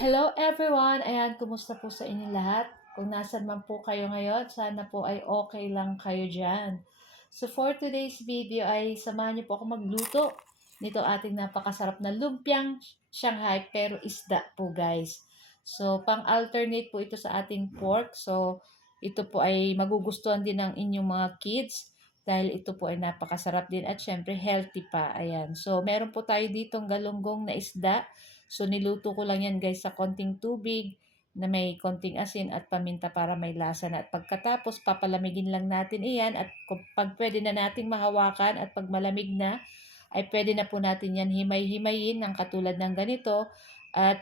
Hello everyone! Ayan, kumusta po sa inyo lahat? Kung nasan man po kayo ngayon, sana po ay okay lang kayo dyan. So for today's video ay samahan niyo po ako magluto nito ating napakasarap na lumpiang Shanghai pero isda po guys. So pang-alternate po ito sa ating pork. So ito po ay magugustuhan din ng inyong mga kids dahil ito po ay napakasarap din at syempre healthy pa. Ayan. So meron po tayo ditong galunggong na isda. So, niluto ko lang yan guys sa konting tubig na may konting asin at paminta para may lasa na. At pagkatapos, papalamigin lang natin iyan at pag pwede na nating mahawakan at pag malamig na, ay pwede na po natin yan himay-himayin ng katulad ng ganito. At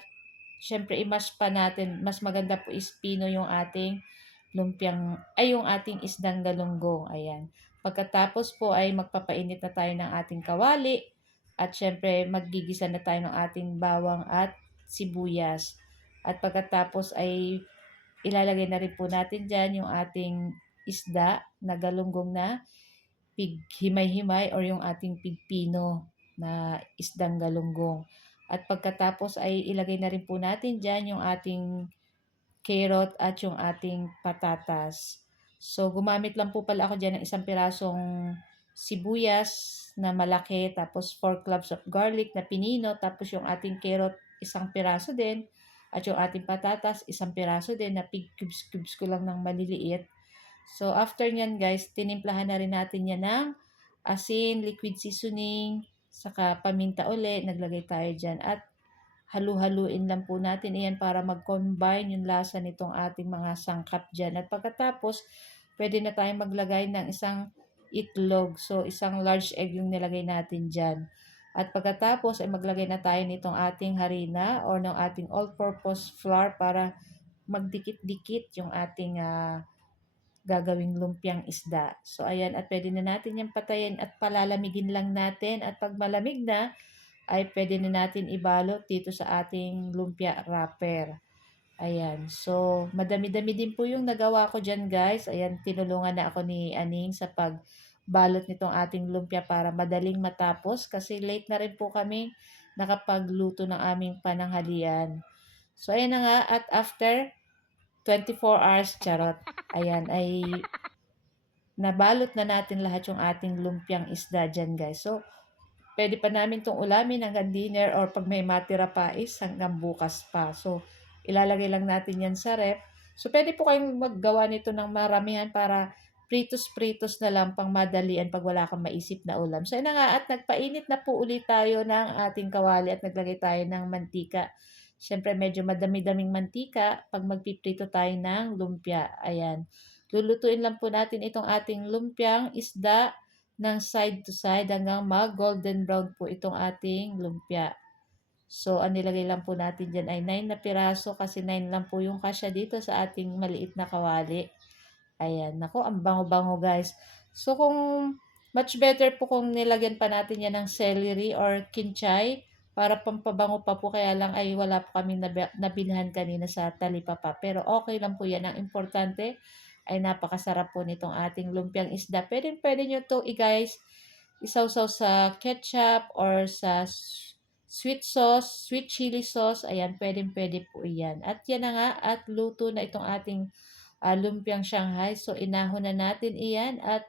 syempre, i-mash pa natin. Mas maganda po ispino yung ating yung ating isdang galunggong. Ayan. Pagkatapos po ay magpapainit na tayo ng ating kawali. At syempre, maggigisa na tayo ng ating bawang at sibuyas. At pagkatapos ay ilalagay na rin po natin dyan yung ating isda na galunggong na himay-himay or yung ating pigpino na isdang galunggong. At pagkatapos ay ilagay na rin po natin dyan yung ating carrot at yung ating patatas. So, gumamit lang po pala ako dyan ng isang pirasong sibuyas na malaki, tapos 4 cloves of garlic na pinino, tapos yung ating carrot, isang piraso din, at yung ating patatas, isang piraso din na cubes ko lang ng maliliit. So, after nyan guys, tinimplahan na rin natin yan ng asin, liquid seasoning, saka paminta uli, naglagay tayo dyan. At halu-haluin lang po natin iyan para mag-combine yung lasa nitong ating mga sangkap dyan. At pagkatapos, pwede na tayong maglagay ng isang itlog. So, isang large egg yung nilagay natin dyan. At pagkatapos, ay maglagay na tayo nitong ating harina or ng ating all-purpose flour para magdikit-dikit yung ating gagawing lumpiang isda. So, ayan. At pwede na natin yung patayin at palalamigin lang natin. At pag malamig na, ay pwede na natin ibalot dito sa ating lumpia wrapper. Ayan. So, madami-dami din po yung nagawa ko dyan, guys. Ayan, tinulungan na ako ni Aning sa pagbalot nitong ating lumpia para madaling matapos kasi late na rin po kami nakapagluto ng aming pananghalian. So, ayan na nga. At after 24 hours, charot. Ayan, ay nabalot na natin lahat yung ating lumpiang isda dyan, guys. So, pwede pa namin itong ulamin hanggang dinner or pag may matira pa is hanggang bukas pa. So, ilalagay lang natin yan sa ref. So, pwede po kayong maggawa nito ng maramihan para pritos-pritos na lang pang madalian pag wala kang maisip na ulam. So, yun na nga at nagpainit na po ulit tayo ng ating kawali at naglagay tayo ng mantika. Siyempre, medyo madami-daming mantika pag magpiprito tayo ng lumpia. Ayan. Lulutuin lang po natin itong ating lumpiang isda ng side to side hanggang mag-golden brown po itong ating lumpia. So, ang nilagay lang po natin dyan ay 9 na piraso kasi 9 lang po yung kasya dito sa ating maliit na kawali. Ayan. Naku, ang bango-bango guys. So, kung much better po kung nilagyan pa natin yan ng celery or kinchay para pampabango pa po. Kaya lang ay wala po kami nabilhan kanina sa talipapa. Pero okay lang po yan. Ang importante ay napakasarap po nitong ating lumpiang isda. Pwede nyo to guys isawsaw sa ketchup or sa sweet sauce, sweet chili sauce. Ayan, pwede po iyan. At yan na nga, at luto na itong ating lumpiang Shanghai. So, inahon na natin iyan at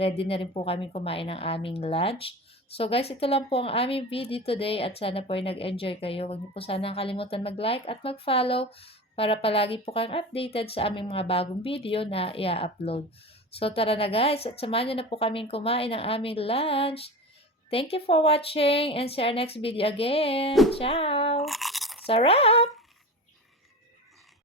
ready na rin po kami kumain ng aming lunch. So guys, ito lang po ang aming video today at sana po ay nag-enjoy kayo. Huwag niyo po sanang kalimutan mag-like at mag-follow para palagi po kayong updated sa aming mga bagong video na i-upload. So tara na guys at samahan niyo na po kaming kumain ng aming lunch. Thank you for watching and see our next video again. Ciao! Sarap!